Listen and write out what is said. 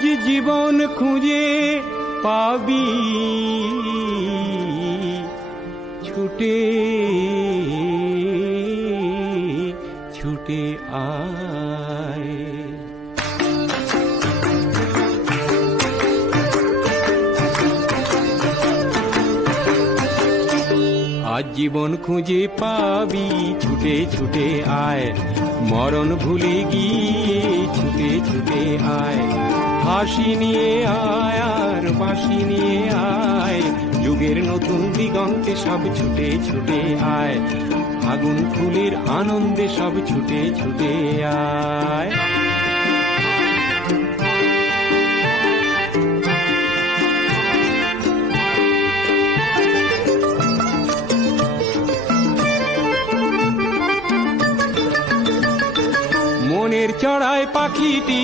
আজ জীবন খুঁজে পাবি, ছুটে ছুটে আয়। আজ জীবন খুঁজে পাবি, ছুটে ছুটে আয়। মরণ ভুলে গিয়ে ছুটে ছুটে আয়। হাসি নিয়ে আয় আর বাঁশি নিয়ে আয়, যুগের নতুন দিগন্তে সব ছুটে ছুটে আয়। আগুন ফুলের আনন্দে সব ছুটে ছুটে আয়। মনের চড়ায় পাখিটি